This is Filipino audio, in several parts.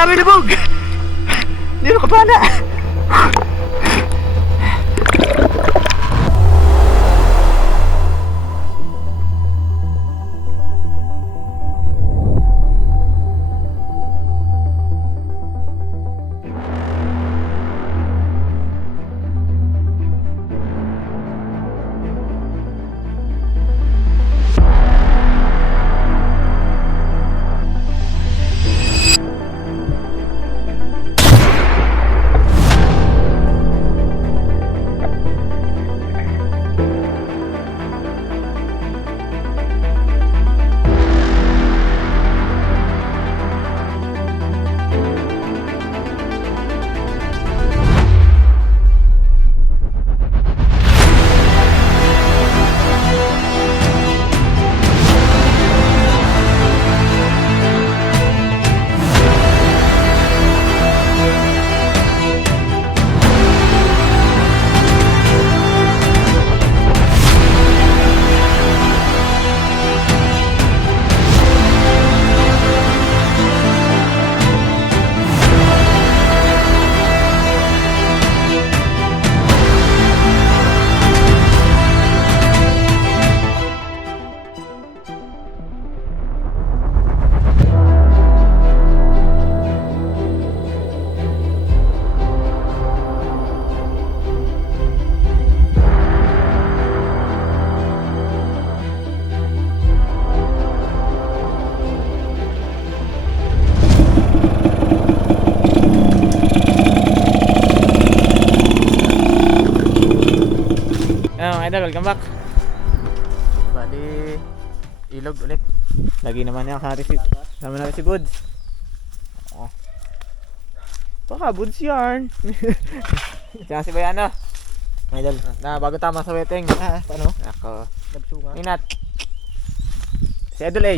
namin libog. Hindi na kapana. Idol, welcome back. Bali, ilog ulit. Lagi naman yan kari si naman natin si Buds. Oh. Baka Buds yarn. Siya si Bayano. Idol, na bago tama sa weteng. Paano? Ako. Nabsunga. Inat. Si Idol A.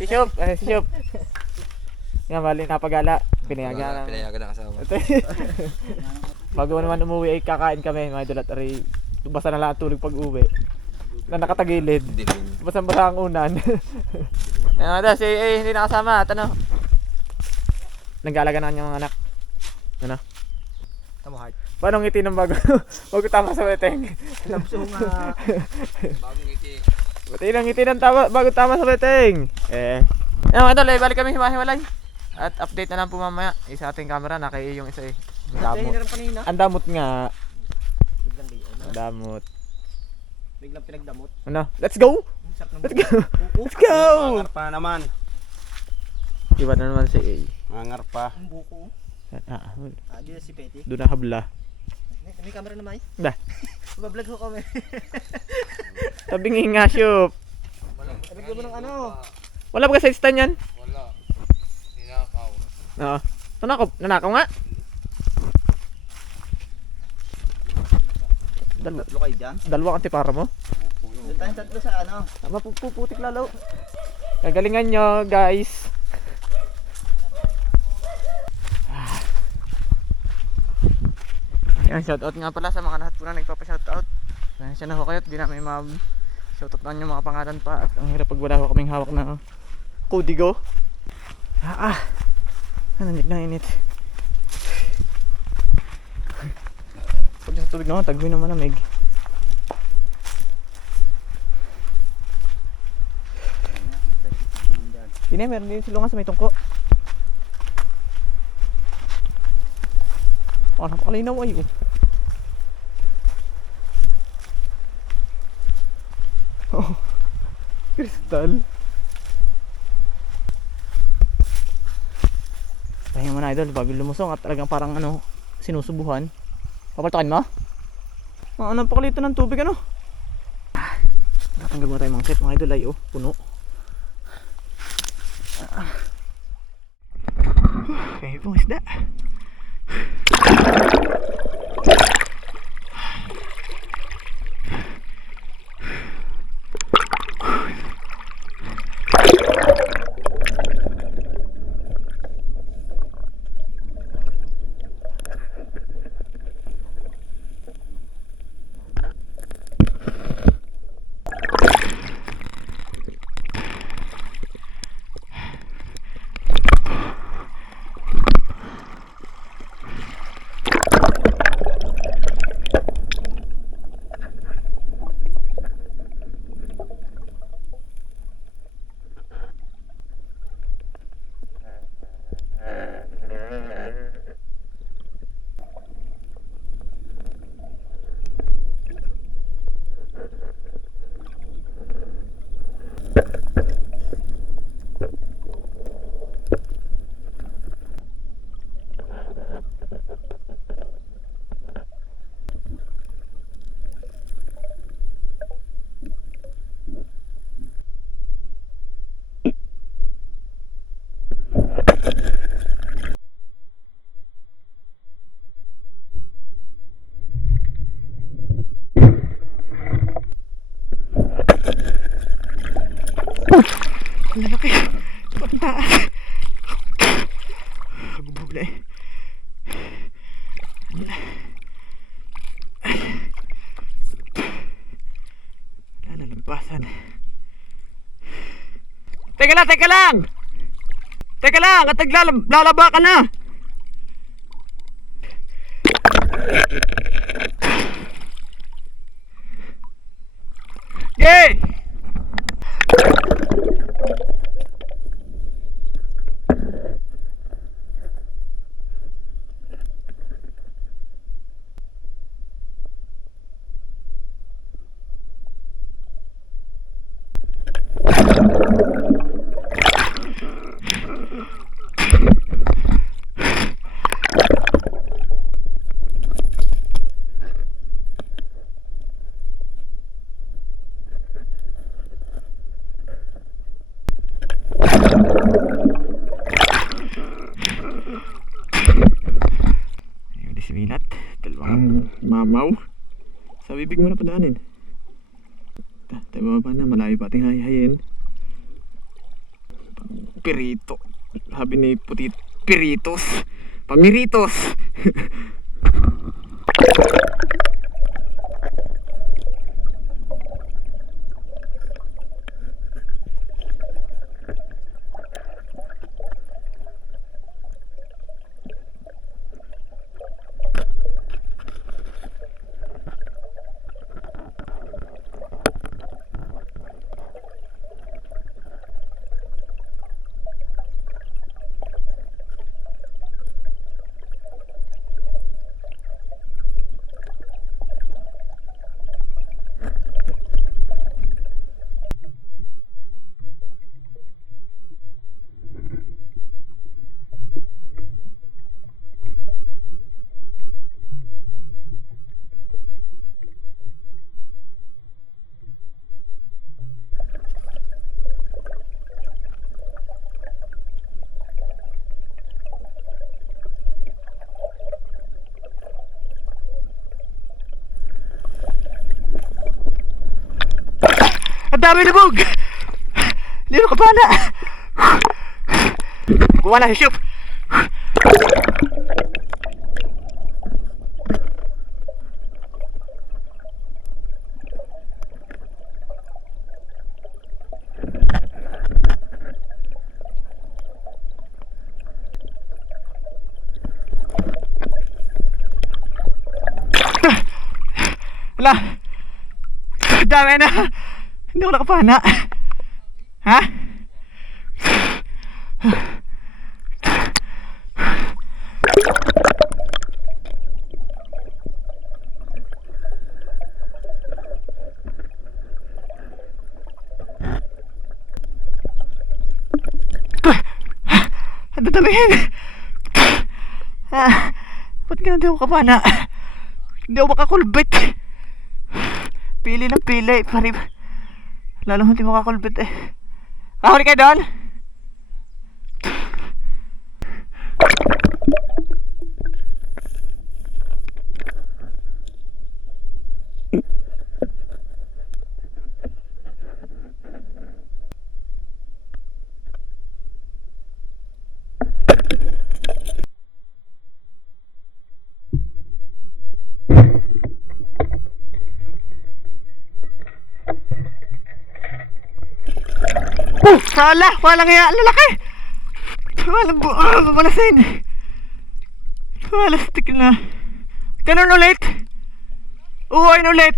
Si Shop, si Shop. Yan, bali napagala. Pinayagan ng asawa. Bago naman umuwi ay kakain kami, mga idol, at aray basta na lang tulog pag uwi na nakatagilid, basang-basa ang unan. Ayan, si hindi nakasama at ano, nag-aalaga na kanyang mga anak. Ano? Tamo heart. Paano ngiti ng bago tama sa weteng? Labso nga. Bagong ngiti. Pati lang ngiti ng bago tama sa weteng. Ayan mga idol, balik kami hiwa-hiwalay. At update na lang po mamaya. Isa ating camera, nakaiyo yung isa eh. Ang damot nga. Damot. Biglang pinagdamot. Ano? Let's go! Let's go! Let's go! Mangar pa naman. Iba na naman si A. Mangar pa. Ang buko. Dito si Petty. Doon na habla. May camera na may. Dah. Bablog ko kami. Tabing nga, Shop. Abig mo ng ano. Wala ba ka sa stand yan? Wala. Sinakaw. Oo. Nanakaw nga. Tatlo kayo dyan. Dalawa kang tipara mo. Doon tayo tatlo sa ano. Mapuputik lalo. Gagalingan nyo, guys. Yan, shoutout nga pala sa mga lahat po na nagpapa-shoutout. Siya na ho kayo at di namin shoutout na yung mga pangalan pa. At ang hirap pag wala ho kaming hawak na kodigo. Nandig na init. Pag sa tubig naman, tagwin naman namig. Hindi na, meron din silungan sa may tungko. Napakalinaw ay oh. Kristal. Tayo mo na idol, bago lumusong at talagang parang ano, sinusubuhan. Papaltakin mo? Napakalito ng tubig ano? Natanggal mo tayo mga set mga idol ay puno. Okay pong isda. Ang lalaki. Ang taas. Gububla eh. Nalampasan. Teka lang, teka lang! Teka lang, at naglalaba ka na! Yay! Ayun, disminat. Dalawang mamaw. Sa bibig mo na padaanin. Tayo baba na, malayo pa ating hayahayin. Pirito. Sabi ni Putit, piritos. Pamiritos. Ang dami libog! Hindi mo kapana! Kuha na, hisup! Wala! Ang dami na! Hindi ako nakapana. Ha? Ang databihin. Ba't ganun di ako kapana? Hindi ako makakulbit. Pili ng pili. Lalong hindi makakulbit eh. Kahuli kayo doon? Hala! Walang iya! Lalaki! Walang bumalasin! Walastik na. Ganun ulit! Uwain ulit!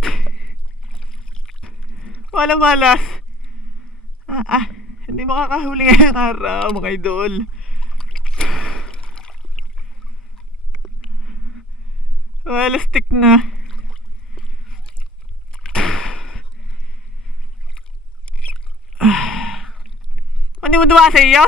Walang malas! Hindi makakahuli ngayong araw mga idol. Walastik na. Hindi mo duwa sa iyo?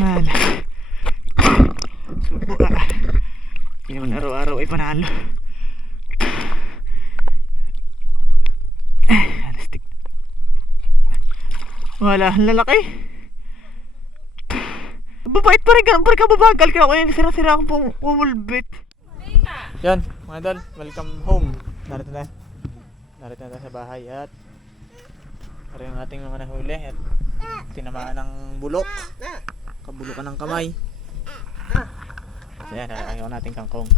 Wala. Subo ka. Hindi naman araw-araw ay panalo. Wala, ang lalaki. Babait pa rin ka, parang kababagal ka. Kaya sira-sira akong pong umulbit. Yan, mga idol, welcome home. Narito na tayo sa bahay at ito yung ating mga nahuli at tinamaan ng bulok. Kabulukan ng kamay. So yan, ayaw nating kangkong.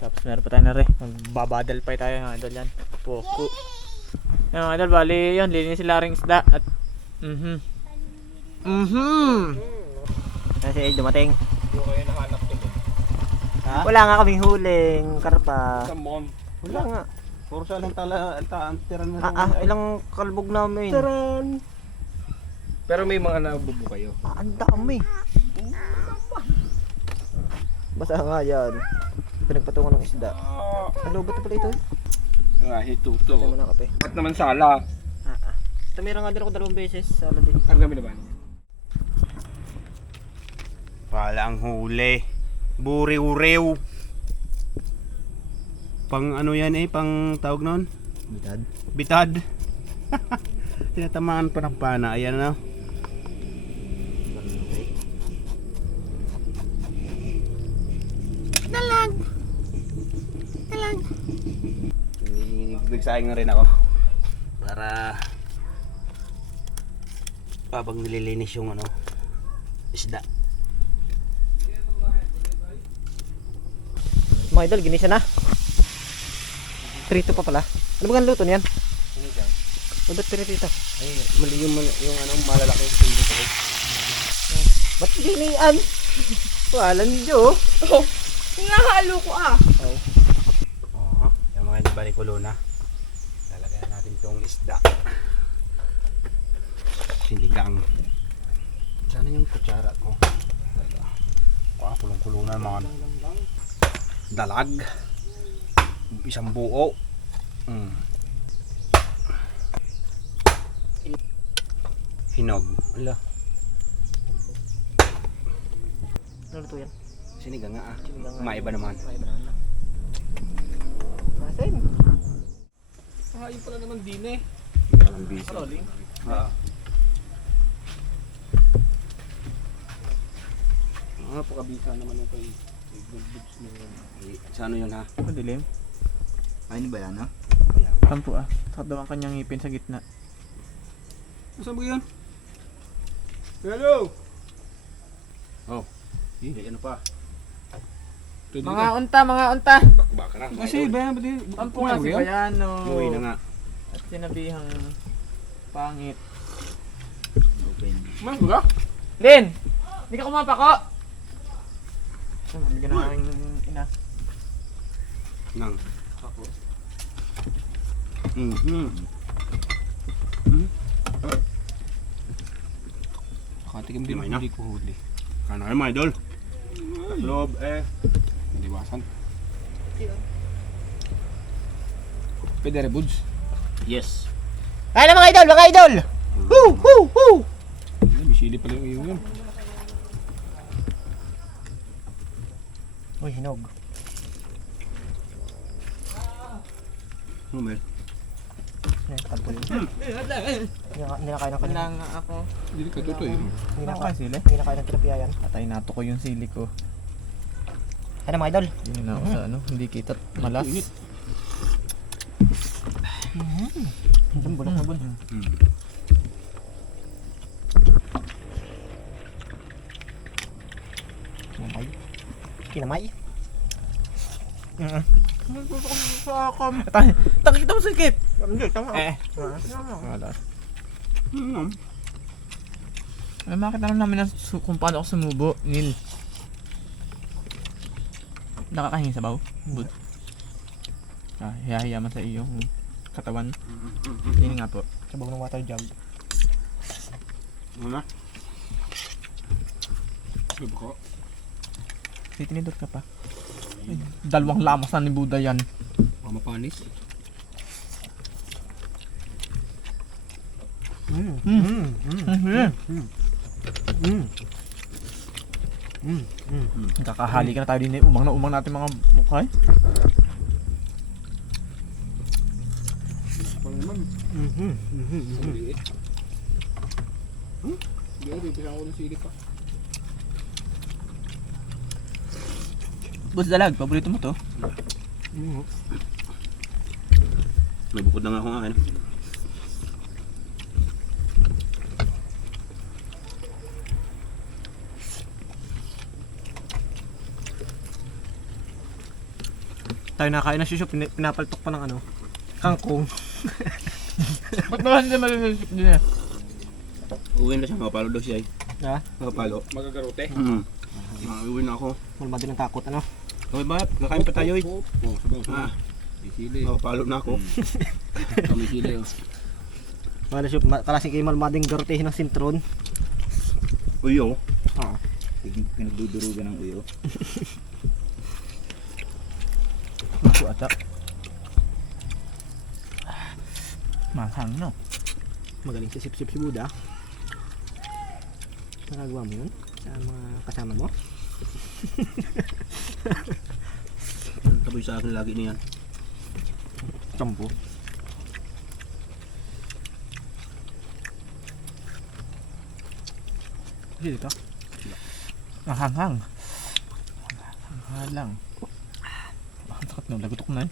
Tapos meron pa tayo na rin. Magbabadal pa tayo mga idol yan. Poko. Yan mga idol, bali yun, linis sila ring isda at Kasi dumating. Yung kayo nahanap ko doon. Wala nga kaming huling karpa. Samon. Wala nga. Puro sa lang tiran na lang. Ilang kalbog namin. Tiran. Pero may mga nabubo kayo. Ang dami. Basta nga yan. Pinagpatungan ng isda. Ano ba ito pala ito? Hituto. Ito mo na kape. Ba't naman sala? Tumira nga din ako 2 beses sa Aladin. Ang gami na ba? Wala ang huli. Buriw-rew. Pang ano yan pang tawag nun? Bitad. Bitad. Tinatamaan pa ng pana. Ayan na. Dalag. Nagsaing na rin ako. Para habang nililinis yung isda. Mga idol, ginisa na. Prito pa pala. Ano ba ang luto niyan? Ba't pinitito? Ay, mali yung malalaki yung hindi ko. Ba't ginian? Walan nyo. Hinahalo ko Oo, yung mga barikulo na. Lalagyan natin tong isda. Sinigang. Sana yung kutsara ko. Kulong-kulo na mga dalag. Isang buo. Hinog. Ala, Ano luto yan? sinigang nga Sinigang nga. Maiba naman. Maiba naman. Masin. Yun pala naman din Walang busy. Rolling. Napakabisa naman yung kay Good Boots na yun. Sa ano yun ha? madilim. Ayun ba yan ha? Ayan. Tampo ah. Sakit daw ang kanyang ngipin sa gitna. Saan ba yun? Hello! Oh, ano pa? Mga unta! Baka na. Kasi ba tampo nga si Bayano. Uwi na nga. At sinabihang pangit. Mas ba? Lin! Hindi ka kumapako! Hindi ka na kaming ina. Nang. Ako. Nakatikim din hindi ko huli. Kana kayo mga idol. Loob hindi wasan. Pwede rin buds. Yes. Ay na mga idol! Mga idol! Woo! Woo! Woo! May sili pala yung iyo yun. Uy, hinog. Ano Mel? Hindi na kaya ng Wala kanina. nga ako. Hindi ka totoo eh. Hindi na Ako kaya. sili. Hindi na kaya ng tilapia yan. Atay nato ko yung sili ko. Ay na mga idol. Yun na ako sa hindi kita malas. Init. Bulak na bulak. Kinamay. Kinamay. Takita mo sikip! Hindi, tama. Wala. Ay, makita naman namin kung paano ako sumubo, Nil. Nakakahingi sa baw? Bud. Hiyahiya man sa iyong katawan. Yun nga po. Sabog ng water jug. Ano na? Sabi ko. Titinidor ka pa. Ay, dalawang lamas na ni Buda yan. Baka mapanis. Kakahali ka na tayo din eh. Umang na umang natin mga mukha eh. Pang naman. Maliit. Hindi ako, pipisan ko ng sili pa. Boss Dalag, paborito mo to? May bukod na nga akong akin. Tayo nakain na shusho, pinapaltok pa ng ano, kangkong. Ba't naman hindi malilisip din eh? Uwi na siya, makapalo daw siya eh. Ha? Makapalo. Magagarote. Uwi na ako. Wala din ang takot, ano? Okay ba? Kakain pa tayo eh. Oo, sabong sabong. Ah, May sili. makapalo na ako. May sili oh. Mga shusho, kalasing kayo malmading garotehin ng sintron. Uy oh. Oo. Pinagdudurugan ng uyo. Ako ata. Mahang no? Magaling si Sip si Buda. Nagagawa mo yun? Sa mga kasama mo? Taboy sa akin lagi niyan. Sampo. Dito. Mahanghang. Hanghang lang. Ang takot na, lagutok na eh.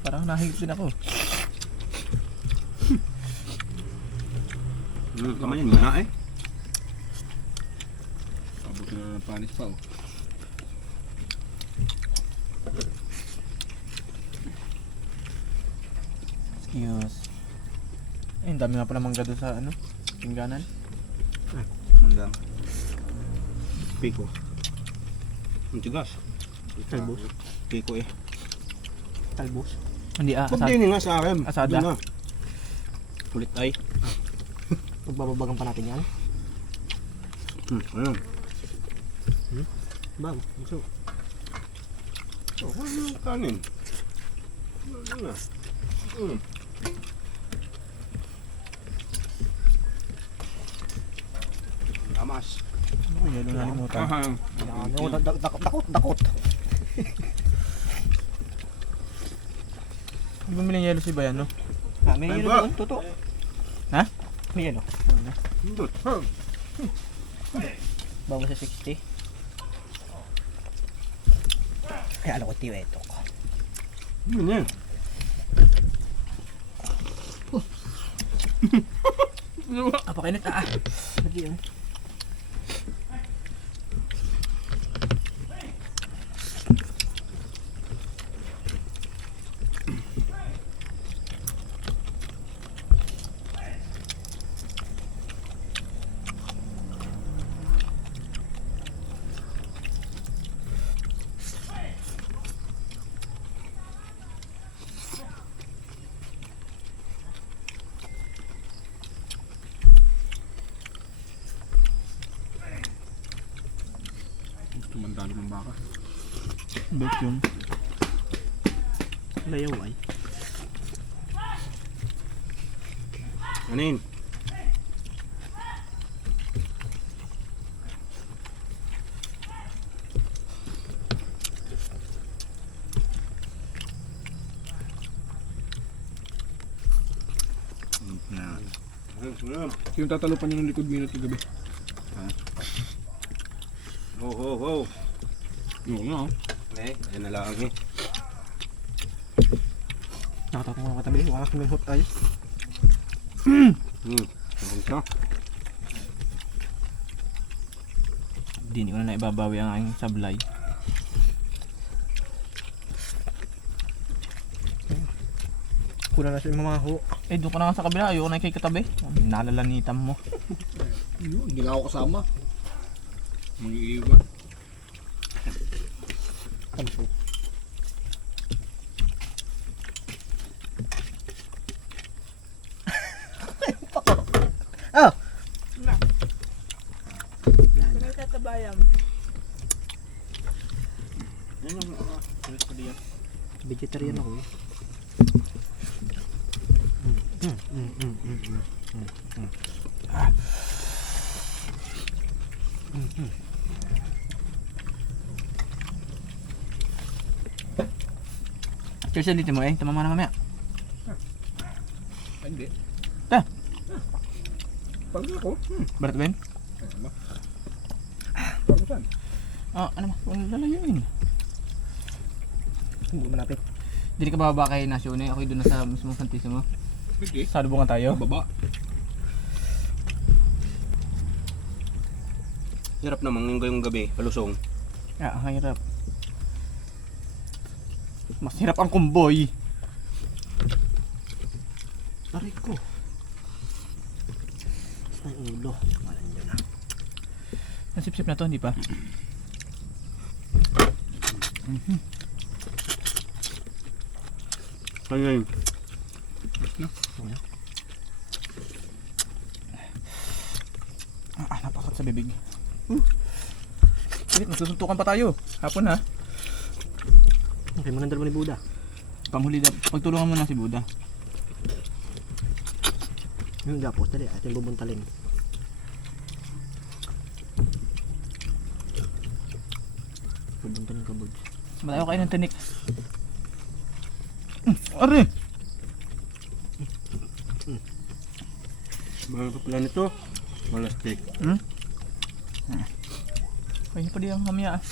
Parang nahigit din ako. Kamayan mo na eh. Abot na ng panis pa oh. Excuse. Eh, ang dami nga pala mangga doon sa ano, pingganan. Hanggang. Piko. Ang tigas. Talbos. Piko eh. Talbos. Hindi Huwag din nga sa akin. Asada. Yun na. Ulit ay. Pagbababagan pa natin yan. Ayun. Bam, gusto. Oh, ano yung kanin? Ano na? Tamas. Ano ko yelo nalimutan? Dakot. Bumili ng yelo si Bayan, no? Ah, may Ay, yelo ba? doon, totoo. Ha? May yelo. Hindot. Bago sa 60. Ay, alam ko tiyo ito. Ano yan? Apakainit ah. Lagi yun. Tumandalo ng baka. Bait yun. Layaway. Anin? Sino tatalupan nyo ng likod minute kagabi? Ho. Oo nga oh. Eh, ayun na lang eh. Nakatatong mga katabi. Wala kami hot ay. Ayun siya. Hindi ko na naibabawi ang aking sablay. Kulang na siya yung mga ho. Eh, doon ka na nga sa kabila. Ayoko na kay katabi. Nalalanitan mo. Hindi na ako kasama. Mag-iiwan. Kamso. Oh! May tatabayam. Yan yung, ulit ko diyan. Vegetarian ako eh. Cheers ulit mo eh. Tama na mamaya. Ay, hindi. Ah. Pag ako. Barat ba yun? Ano ba? Pag saan? Ano ba? Kung lalayuin. Hindi malapit. Dili ka bababa kay Nasyone. Ako'y doon na sa mismong Santissimo. Hindi. Salubungan tayo. Baba. Hirap naman yung gabi, palusong. Ang hirap. Mas hirap ang kumboy. Aray ko. Ay, ulo. Malan dyan na. Nasip-sip na to, hindi pa? Ano yun? Napakot sa bibig. Wait, magsusuntukan pa tayo. Hapon ha. Okay, manandal mo ni Buda. Panghuli na. Pagtulungan mo na si Buda. Yung gapos, dali. Atin bubuntalin. Bubuntalin ka, Bud. Malayo kayo ng tinik. Ari! Mga kapila nito, malastik. Kaya pa di ang hamya ah.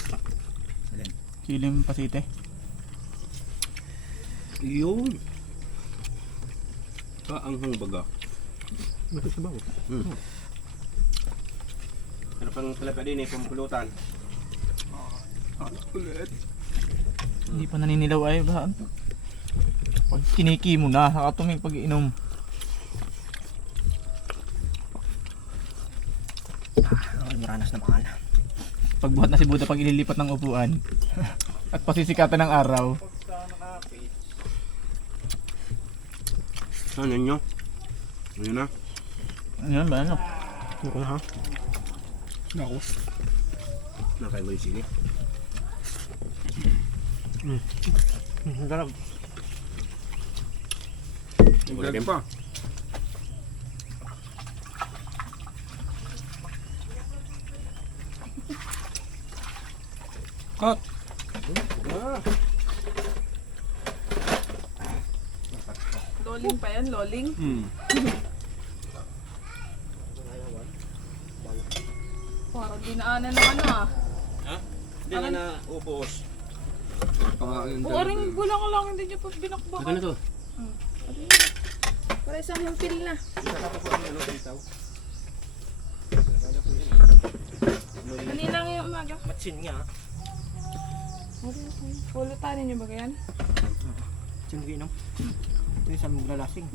Siling pasite. Yun. Kaanghang baga. Masuk sa bago. Ano pang talaga din eh, pampulutan. Hindi pa naninilaw ay ba? Pag kiniki mo na, nakatuming pag-iinom. Ay, maranas na mahal. Pagbuhat na si Buda pag ililipat ng upuan. At pasisikatan ng araw. Ano nyo? Ano na? Ano yan ba? Ano? Ano ko na ha? Ako. Nakain mo yung sili. Ang sarap. Naglag pa. Cut. Loling pa yan, loling. Parang dinaanan ng ano ah. Hindi nga na ubos. Pangalan Kung aring bulang lang, hindi niya pa binakbakan. Ano to? Para isang hampil na. Kanina nga yung umaga. Matsin nga. Pulutanin niyo ba yan? Matsin nga inom. Ito yung sa maglalasing.